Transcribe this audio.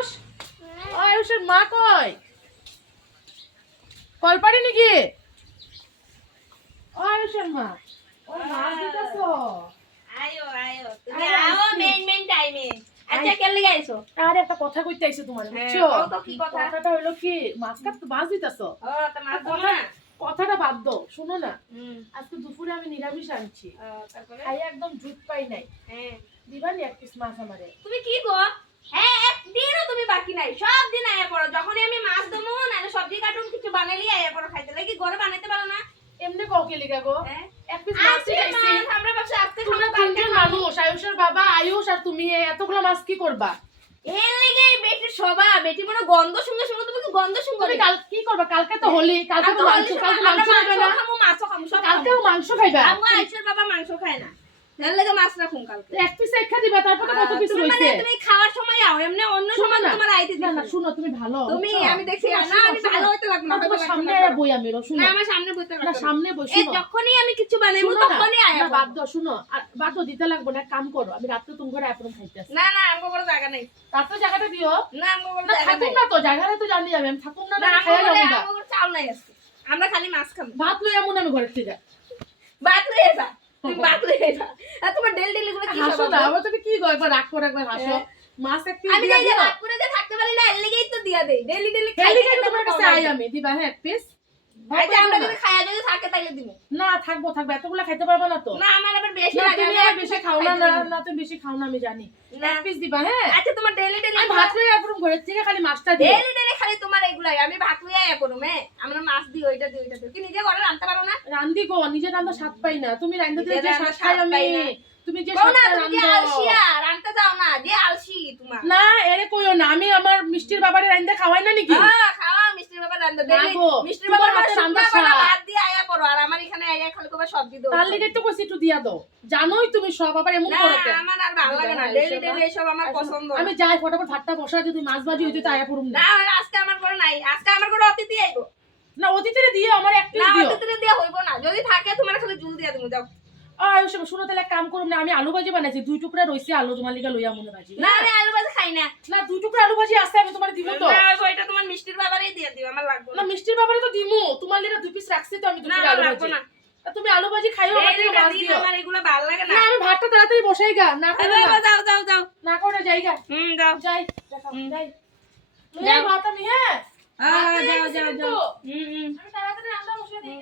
আয়ুষ আয়ুষের মা কই কলপাড়ি নাকি আয়ুষের মা ও মা দিতাছো আয়ো আয়ো তুমি আও মেন টাইমে আচ্ছা কেলে গাইছো আরে একটা কথা কইতে আইছে তোমারে বুঝছো তো কি কথা কথাটা হলো কি মাছ কাট তো মাছ দিতাছো ও তো মাছ দাও না কথাটা বাদ দাও শুনো না হুম আজকে দুপুরে আমি নিরামিষ আনছি তারপরে খাই একদম জুত পাই নাই হ্যাঁ দিবানি এক পিস মাছ আমারে তুমি কি গো হ্যাঁ একদিনও তুমি বাকি নাই সব দিন আয়া পড়ো যখনই আমি মাছ দেবো না সবজি কাটুন কিছু বানাইলি আয়া পড়ো খাইতে লাগি ঘরে বানাইতে পারো না এমনি কওকে লিগা গো হ্যাঁ এক পিস মাছ খাইছি আমরা বাসা আজকে তোমরা তিনজন মানুষ আয়ুষের বাবা আয়ুষ আর তুমি এতগুলো মাছ কি করবা এর লাগি বেটি সবা বেটি মনে গন্ধ শুনতে শুনতে তুমি কি গন্ধ শুনতে তুমি কাল কি করবা কালকে তো হোলি কালকে তো মাংস খাবে না খামু মাছ খামু সব কালকেও মাংস খাইবা আমু আইছের বাবা মাংস খায় না এর লাগি মাছ রাখুন কালকে এক পিস একটা দিবা তারপরে কত পিস তুমি হইছে তুমি খাওয়ার সময় আও এমনি অন্য সময় তোমার আইতে না দিই না শুনো তুমি ভালো তুমি আমি দেখছি না আমি ভালো হইতে লাগবে না তোমার সামনে বই আমি শুনো না আমার সামনে বইতে না লাগবে সামনে বই এই শুনো যখনই আমি কিছু বানাইবো তখনই আয়া বাদ দাও শুনো বাদ দাও দিতে লাগবে না কাম করো আমি রাতে তুমি ঘরে আপন খাইতে আসি না না আমগো বড় জায়গা নাই রাতে জায়গাটা দিও না আমগো বড় না জায়গা থাকুক নাই না তো জায়গাটা তো জানি আমি থাকুক না না না খাইয়া যাবো না আমগো চাল নাই আজকে আমরা খালি মাছ খাবো ভাত লই এমন আমি ঘরে থেকে ভাত লইয়ে যা তুমি ভাত লইয়ে যা আর তোমার ডেলি গুলো কি হাসো সব না আবার তুমি কি গো একবার রাগ করে একবার হাসো মাছ এক পিস আমি দিয়া যাই দিও রাত করে যে থাকতে পারি না এর লাগেই তো দিয়া দেই ডেলি হেলি কেন তোমার কাছে আই আমি দিবা হ্যাঁ এক পিস আচ্ছা আমরা যদি খায়া যদি থাকে তাইলে দিব না থাকবো এতগুলা খাইতে পারবো না তো না আমার আবার বেশি না লাগে তুমি আর বেশি খাও না না তুমি বেশি খাও না আমি জানি না। এক পিস দিবা হ্যাঁ আচ্ছা তোমার ডেলি আমি ভাত লই একদম ঘরে থেকে খালি মাছটা দিও ডেলি খালি তোমার এগুলাই আমি ভাত লইয়া ইয়া করুম আমরা মাছ দিই ওইটা দিই তুই নিজে ঘরে রান্না পারো না রান্দি গো নিজে রান্না স্বাদ পাই না তুমি রান্না দিলে যে নিজের স্বাদ রান্না খাই স্বাদ পাই আমি না। তুমি যে কও না স্বাদটা তুমি যে রান্ধো আলসিয়া রান্না যাও না যে আলসি তোমার না এরে কইও না আমি আমার মিষ্টির বাবারে রান্না খাওয়াই না নাকি খাওয়া মিষ্টির বাবা রান্না না দেই গো, মিষ্টির তোমার বাবা হাতের রান্না রান্না স্বাদ। ভাত দিয়ে আয়া পড়ো আর আমার এখানে আয়া খালি কবা সবজি দাও তার লিগে তো কইছি একটু দিয়া দাও জানোই তুমি সব আবার এমন না করো কেন আমার আর ভালো লাগে না ডেলি এসব আমার পছন্দ না। আমি যাই ফটাফট ভাতটা বসা যদি মাছ ভাজি হইতে তাই পুরুম না না আজকে আমার ঘরে নাই আজকে আমার ঘরে অতিথি আইবো না অতিথিরে দিও আমার এক পিস না দিও অতিথিরে দিয়া হইব না যদি থাকে তোমার খালি জুল দিয়া দিমু যাও শুনো তাহলে এক কাম করুম না আমি আলু ভাজি বানাইছি 2 টুকরা রইছে আলু তোমার লিগা লইয়া মনে ভাজি না আমি আলু ভাজি খাই না না 2 টুকরা আলু ভাজি আছে আমি তোমার দিব তো না ওইটা তোমার মিষ্টির বাবারই দিয়ে দিও আমার লাগবে না না মিষ্টির ব্যাপারে তো দিমু তোমার লিগা 2 পিস রাখছি তো আমি 2 না টুকরা আলু লাগবে ভাজি না তুমি আলু ভাজি খাইও আমার থেকে মাছ দিও আমার এগুলো ভালো লাগে না না আমি ভাতটা তাড়াতাড়ি বসাই গা না করে না যাও যাও যাও না করে যাইগা যাও যাই দেখাও যাই লইয়া ভাত আমি হ্যাঁ যাও যাও যাও আমি তাড়াতাড়ি রান্না বসাই দিই